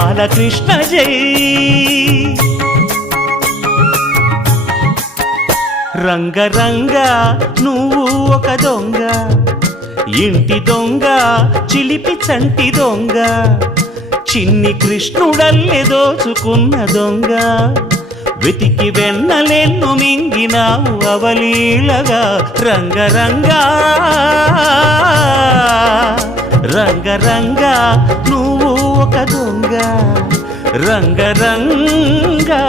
బాలకృష్ణ జై. రంగరంగ నువ్వు ఒక దొంగ, ఇంటి దొంగ చిలిపి చంటి దొంగ, చిన్ని కృష్ణుడల్లె దోచుకున్న దొంగ, వెతికి వెన్నలెన్ను మింగినావు అవలీలగా. రంగరంగా రంగరంగా నువ్వు ఒక దొంగ, రంగరంగా.